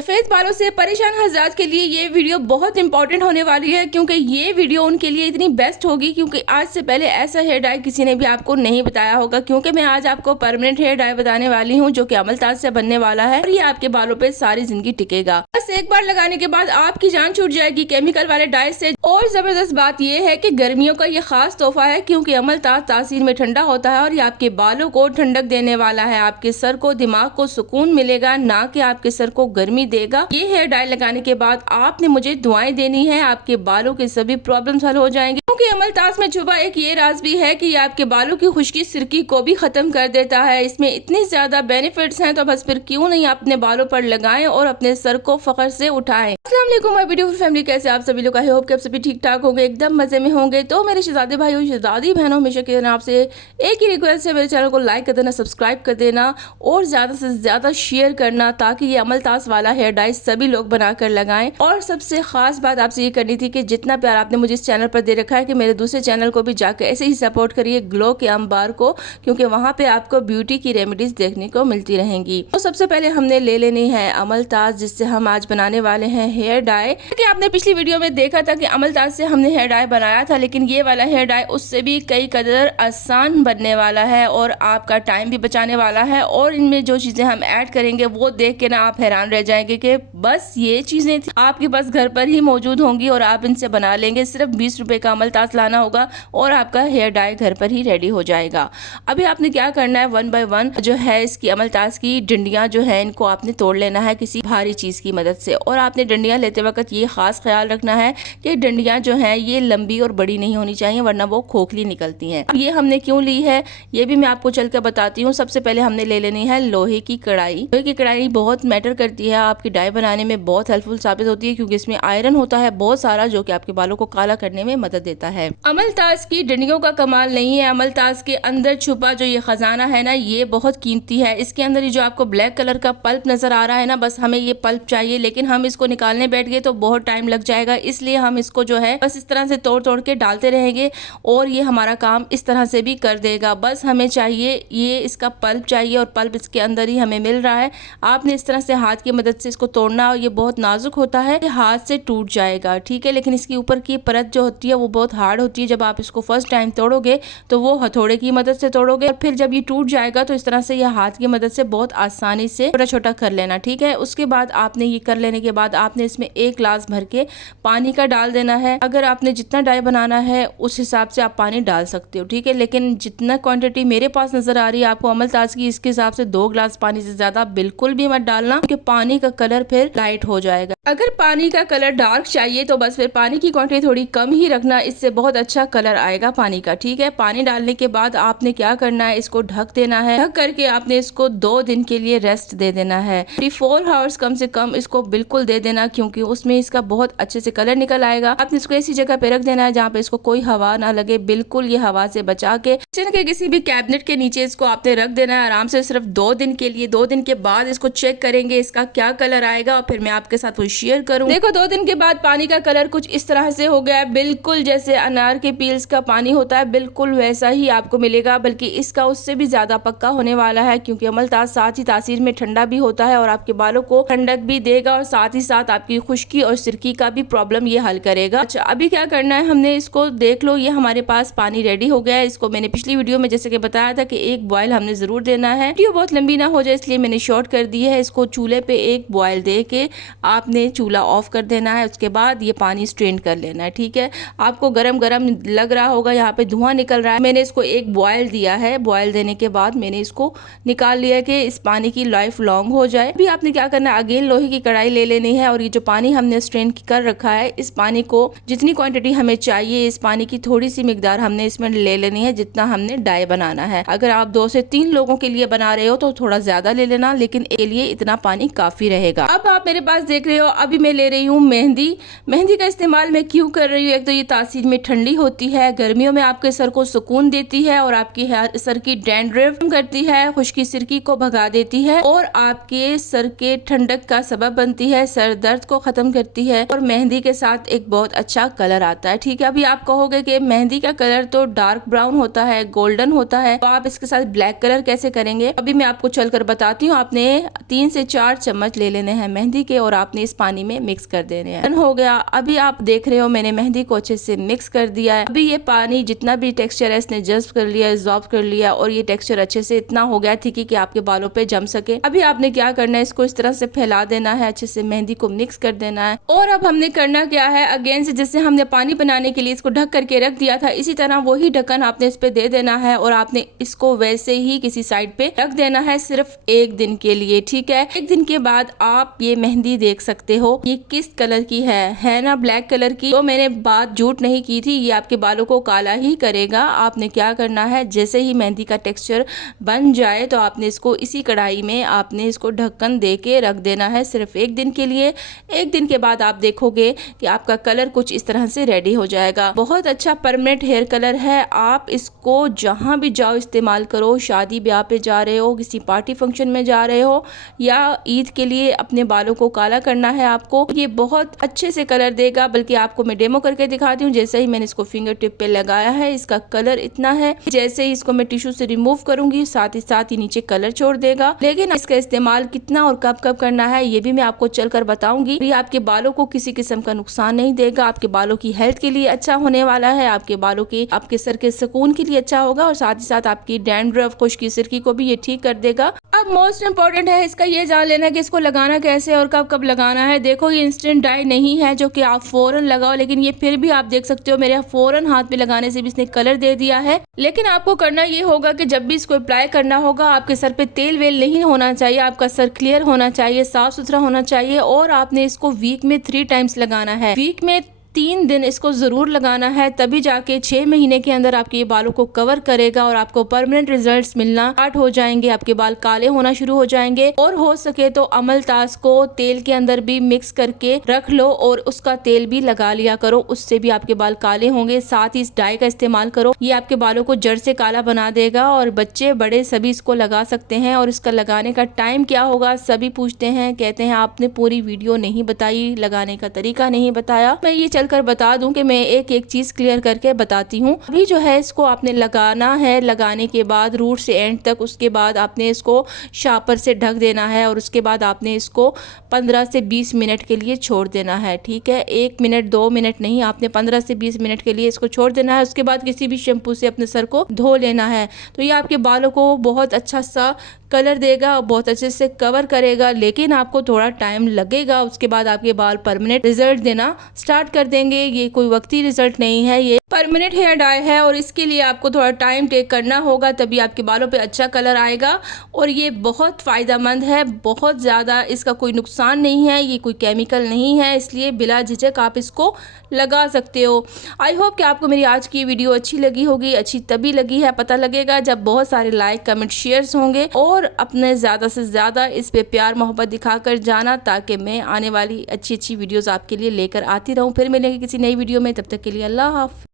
सफेद बालों से परेशान हजरात के लिए ये वीडियो बहुत इंपॉर्टेंट होने वाली है, क्योंकि ये वीडियो उनके लिए इतनी बेस्ट होगी क्योंकि आज से पहले ऐसा हेयर डाई किसी ने भी आपको नहीं बताया होगा। क्योंकि मैं आज आपको परमानेंट हेयर डाई बताने वाली हूँ जो कि अमलताज से बनने वाला है और ये आपके बालों पे सारी जिंदगी टिकेगा। बस एक बार लगाने के बाद आपकी जान छूट जाएगी केमिकल वाले डाई से। और जबरदस्त बात यह है कि गर्मियों का ये खास तोहफा है क्योंकि अमलताज तासीर में ठंडा होता है और ये आपके बालों को ठंडक देने वाला है। आपके सर को दिमाग को सुकून मिलेगा, ना कि आपके सर को गर्मी देगा। ये हेयर डाई लगाने के बाद आपने मुझे दुआएं देनी है, आपके बालों के सभी प्रॉब्लम्स हल हो जाएंगे। क्योंकि अमलताज में छुपा एक ये राज भी है कि ये आपके बालों की खुश्की सिरकी को भी खत्म कर देता है। इसमें इतने ज्यादा बेनिफिट्स हैं तो बस फिर क्यों नहीं अपने बालों पर लगाएं और अपने सर को फख्र से उठाएं। अस्सलाम वालेकुम माय ब्यूटीफुल फैमिली, कैसे आप सभी लोग? आई होप कि आप सभी ठीक ठाक होंगे, एकदम मजे में होंगे। तो मेरे शहजादे भाइयों शहजादी बहनों, हमेशा की तरह आपसे एक ही रिक्वेस्ट है, मेरे चैनल को लाइक कर देना, सब्सक्राइब कर देना और ज्यादा से ज्यादा शेयर करना ताकि ये अमलताज वाला हेयर डाई सभी लोग बनाकर लगाएं। और सबसे खास बात आपसे ये करनी थी कि जितना प्यार आपने मुझे इस चैनल पर दे रखा है कि मेरे दूसरे चैनल को भी जाकर ऐसे ही सपोर्ट करिए, ग्लो के अंबार को, क्योंकि वहाँ पे आपको ब्यूटी की रेमेडीज देखने को मिलती रहेंगी। तो सबसे पहले हमने ले लेनी है अमलताज, जिससे हम आज बनाने वाले हैं हेयर डाई। कि आपने पिछली वीडियो में देखा था कि अमलताज से हमने हेयर डाई बनाया था, लेकिन ये वाला हेयर डाई उससे भी कई कदर आसान बनने वाला है और आपका टाइम भी बचाने वाला है। और इनमें जो चीजें हम ऐड करेंगे वो देख के ना आप हैरान रह जाएंगे कि बस ये चीजें आपके पास घर पर ही मौजूद होंगी और आप इनसे बना लेंगे। सिर्फ 20 रुपए का अमलताज लाना होगा और आपका हेयर डाई घर पर ही रेडी हो जाएगा। अभी आपने क्या करना है, 1 बाय 1 जो है इसकी अमलताज की डंडियां जो है इनको आपने तोड़ लेना है किसी भारी चीज की मदद से। और आपने डंडियां लेते वक्त ये खास ख्याल रखना है कि डंडियां जो है ये लंबी और बड़ी नहीं होनी चाहिए, वरना वो खोखली निकलती हैं। ये हमने क्यों ली है ये भी मैं आपको चल कर बताती हूँ। सबसे पहले हमने ले लेनी है लोहे की कढ़ाई। लोहे की कढ़ाई बहुत मैटर करती है, आपकी डाई बनाने में बहुत हेल्पफुल साबित होती है क्योंकि इसमें आयरन होता है बहुत सारा, जो कि आपके बालों को काला करने में मदद देता है। अमलताज की डंडियों का कमाल नहीं है, अमलताज के अंदर छुपा जो ये खजाना है ना, ये बहुत कीमती है। इसके अंदर ये जो आपको ब्लैक कलर का पल्प नजर आ रहा है ना, बस हमें ये पल्प चाहिए, लेकिन हम इसको निकालने बैठ गए तो बहुत टाइम लग जाएगा। इसलिए हम इसको जो है बस इस तरह से तोड़ तोड़ के डालते रहेंगे और ये हमारा काम इस तरह से भी कर देगा। बस हमें चाहिए ये इसका पल्प चाहिए और पल्प इसके अंदर ही हमें मिल रहा है। आपने इस तरह से हाथ की मदद से इसको तोड़ना, और ये बहुत नाजुक होता है, हाथ से टूट जाएगा, ठीक है। लेकिन इसकी ऊपर की परत जो होती है वो बहुत हार्ड होती है। जब आप इसको फर्स्ट टाइम तोड़ोगे तो वो हथौड़े की मदद से तोड़ोगे और फिर जब ये टूट जाएगा तो इस तरह से यह हाथ की मदद से बहुत आसानी से छोटा छोटा कर लेना, ठीक है। उसके बाद आपने ये कर लेने के बाद आपने इसमें 1 गिलास भर के पानी का डाल देना है। अगर आपने जितना डाई बनाना है उस हिसाब से आप पानी डाल सकते हो, ठीक है। लेकिन जितना क्वांटिटी मेरे पास नजर आ रही है आपको अमलताज की, इसके हिसाब से 2 गिलास पानी से ज्यादा बिल्कुल भी मत डालना, क्योंकि पानी का कलर फिर लाइट हो जाएगा। अगर पानी का कलर डार्क चाहिए तो बस फिर पानी की क्वांटिटी थोड़ी कम ही रखना, इससे बहुत अच्छा कलर आएगा पानी का, ठीक है। पानी डालने के बाद आपने क्या करना है, इसको ढक देना है। ढक करके आपने इसको 2 दिन के लिए रेस्ट दे देना है। 4 आवर्स कम से कम इसको बिल्कुल दे देना, क्योंकि उसमें इसका बहुत अच्छे से कलर निकल आएगा। आपने इसको ऐसी जगह पे रख देना है जहाँ पे इसको कोई हवा ना लगे, बिल्कुल ये हवा से बचा के किचन के किसी भी कैबिनेट के नीचे इसको आपने रख देना है आराम से, सिर्फ 2 दिन के लिए। 2 दिन के बाद इसको चेक करेंगे इसका क्या कलर आएगा और फिर मैं आपके साथ वो शेयर करूँ। देखो 2 दिन के बाद पानी का कलर कुछ इस तरह से हो गया है, बिल्कुल जैसे अनार के पील्स का पानी होता है, बिल्कुल वैसा ही आपको मिलेगा, बल्कि इसका उससे भी ज्यादा पक्का होने वाला है, क्योंकि अमलताज साथ ही तासीर में ठंडा भी होता है और आपके बालों को ठंडक भी देगा और साथ ही साथ आपकी खुश्की और सिरकी का भी प्रॉब्लम ये हल करेगा। अच्छा, अभी क्या करना है, हमने इसको देख लो, ये हमारे पास पानी रेडी हो गया है। इसको मैंने पिछली वीडियो में जैसे कि बताया था कि 1 बॉयल हमने जरूर देना है। वीडियो बहुत लंबी ना हो जाए इसलिए मैंने शॉर्ट कर दी है। इसको चूल्हे पे 1 बॉयल दे के आपने चूल्हा ऑफ कर देना है। उसके बाद ये पानी स्ट्रेन कर लेना है, ठीक है। आपको गरम गरम लग रहा होगा, यहाँ पे धुआं निकल रहा है। मैंने इसको 1 बॉयल दिया है। बॉयल देने के बाद मैंने इसको निकाल लिया कि इस पानी की लाइफ लॉन्ग हो जाए। अभी आपने क्या करना है, अगेन लोहे की कढ़ाई ले लेनी है और ये जो पानी हमने स्ट्रेन कर रखा है, इस पानी को जितनी क्वांटिटी हमें चाहिए, इस पानी की थोड़ी सी मिकदार हमने इसमें ले लेनी है, जितना हमने डाई बनाना है। अगर आप 2 से 3 लोगों के लिए बना रहे हो तो थोड़ा ज्यादा ले लेना, लेकिन के लिए इतना पानी काफी रहेगा। अब आप मेरे पास देख रहे हो, अभी मैं ले रही हूँ मेहंदी। मेहंदी का इस्तेमाल मैं क्यों कर रही हूँ, एक तो ये तासीर में ठंडी होती है, गर्मियों में आपके सर को सुकून देती है और आपकी सर की डैंड्रफ करती है, खुश्की सिरकी को भगा देती है और आपके सर के ठंडक का सबब बनती है, सर दर्द को खत्म करती है और मेहंदी के साथ एक बहुत अच्छा कलर आता है, ठीक है। अभी आप कहोगे कि मेहंदी का कलर तो डार्क ब्राउन होता है, गोल्डन होता है, तो आप इसके साथ ब्लैक कलर कैसे करेंगे? अभी मैं आपको चलकर बताती हूँ। आपने 3 से 4 चम्मच ले लेने हैं मेहंदी मेहंदी के और आपने इस पानी में मिक्स कर देने हैं। हो गया, अभी आप देख रहे हो मैंने मेहंदी को अच्छे से मिक्स कर दिया है। अभी ये पानी जितना भी टेक्सचर है इसने जज्ब कर लिया, एब्जॉर्ब कर लिया और ये टेक्सचर अच्छे से इतना हो गया ठीक है कि आपके बालों पे जम सके। अभी आपने क्या करना है, इसको इस तरह से फैला देना है, अच्छे से मेहंदी को मिक्स कर देना है। और अब हमने करना क्या है, अगेन से जैसे हमने पानी बनाने के लिए इसको ढक करके रख दिया था, इसी तरह वही ढक्कन आपने इस पे दे देना है और आपने इसको वैसे ही किसी साइड पे रख देना है सिर्फ 1 दिन के लिए। ठीक है, 1 दिन के बाद आप ये मेहंदी देख सकते हो ये किस कलर की है ना, ब्लैक कलर की। तो मैंने बात झूठ नहीं की थी, ये आपके बालों को काला ही करेगा। आपने क्या करना है, जैसे ही मेहंदी का टेक्सचर बन जाए तो आपने इसको इसी कढ़ाई में आपने इसको ढक्कन दे के रख देना है सिर्फ 1 दिन के लिए। 1 दिन के बाद आप देखोगे कि आपका कलर कुछ इस तरह से रेडी हो जाएगा। बहुत अच्छा परमानेंट हेयर कलर है, आप इसको जहां भी जाओ इस्तेमाल करो। शादी ब्याह पे जा रहे हो, किसी पार्टी फंक्शन में जा रहे हो या ईद के लिए अपने बालों को काला करना है आपको, ये बहुत अच्छे से कलर देगा। बल्कि आपको मैं डेमो करके दिखाती हूँ। जैसे ही मैंने इसको फिंगर टिप पे लगाया है इसका कलर इतना है, जैसे ही इसको मैं टिश्यू से रिमूव करूंगी साथ ही नीचे कलर छोड़ देगा। लेकिन इसका इस्तेमाल कितना और कब कब करना है ये भी मैं आपको चलकर बताऊंगी। ये आपके बालों को किसी किस्म का नुकसान नहीं देगा, आपके बालों की हेल्थ के लिए अच्छा होने वाला है, आपके बालों के आपके सर के सुकून के लिए अच्छा होगा और साथ ही साथ आपकी डैंड्रफ खुश्की सिरकी को भी ये ठीक कर देगा। अब मोस्ट इम्पोर्टेंट है इसका ये जान लेना कि इसको लगाना कैसे और कब कब लगाना है। देखो ये इंस्टेंट डाई नहीं है जो कि आप फौरन लगाओ, लेकिन ये फिर भी आप देख सकते हो मेरे फौरन हाथ पे लगाने से भी इसने कलर दे दिया है। लेकिन आपको करना ये होगा कि जब भी इसको अप्लाई करना होगा आपके सर पे तेल वेल नहीं होना चाहिए, आपका सर क्लियर होना चाहिए, साफ सुथरा होना चाहिए और आपने इसको वीक में 3 टाइम्स लगाना है। वीक में 3 दिन इसको जरूर लगाना है, तभी जाके 6 महीने के अंदर आपके ये बालों को कवर करेगा और आपको परमानेंट रिजल्ट्स मिलना स्टार्ट हो जाएंगे। आपके बाल काले होना शुरू हो जाएंगे। और हो सके तो अमलतास को तेल के अंदर भी मिक्स करके रख लो और उसका तेल भी लगा लिया करो, उससे भी आपके बाल काले होंगे। साथ ही इस डाई का इस्तेमाल करो, ये आपके बालों को जड़ से काला बना देगा और बच्चे बड़े सभी इसको लगा सकते हैं। और इसका लगाने का टाइम क्या होगा सभी पूछते हैं, कहते हैं आपने पूरी वीडियो नहीं बताई, लगाने का तरीका नहीं बताया। मैं ये चलकर बता दूं कि मैं एक एक चीज क्लियर करके बताती हूँ। अभी जो है इसको आपने लगाना है, लगाने के बाद रूट से एंड तक, उसके बाद आपने इसको शापर से ढक देना है और उसके बाद आपने इसको 15 से 20 मिनट के लिए छोड़ देना है। ठीक है, 1 मिनट 2 मिनट नहीं, आपने 15 से 20 मिनट के लिए इसको छोड़ देना है। उसके बाद किसी भी शैम्पू से अपने सर को धो लेना है। तो ये आपके बालों को बहुत अच्छा सा कलर देगा, बहुत अच्छे से कवर करेगा, लेकिन आपको थोड़ा टाइम लगेगा। उसके बाद आपके बाल परमानेंट रिजल्ट देना स्टार्ट कर देंगे। ये कोई वक्ती रिजल्ट नहीं है, ये परमानेंट हेयर डाई है और इसके लिए आपको थोड़ा टाइम टेक करना होगा, तभी आपके बालों पे अच्छा कलर आएगा। और ये बहुत फ़ायदेमंद है, बहुत ज़्यादा, इसका कोई नुकसान नहीं है, ये कोई केमिकल नहीं है, इसलिए बिला झिझक आप इसको लगा सकते हो। आई होप कि आपको मेरी आज की वीडियो अच्छी लगी होगी। अच्छी तभी लगी है, पता लगेगा जब बहुत सारे लाइक कमेंट शेयर्स होंगे। और अपने ज़्यादा से ज़्यादा इस पे प्यार मोहब्बत दिखाकर जाना, ताकि मैं आने वाली अच्छी अच्छी वीडियोज़ आपके लिए लेकर आती रहूँ। फिर मिलेंगे किसी नई वीडियो में, तब तक के लिए अल्लाह हाफ़िज़।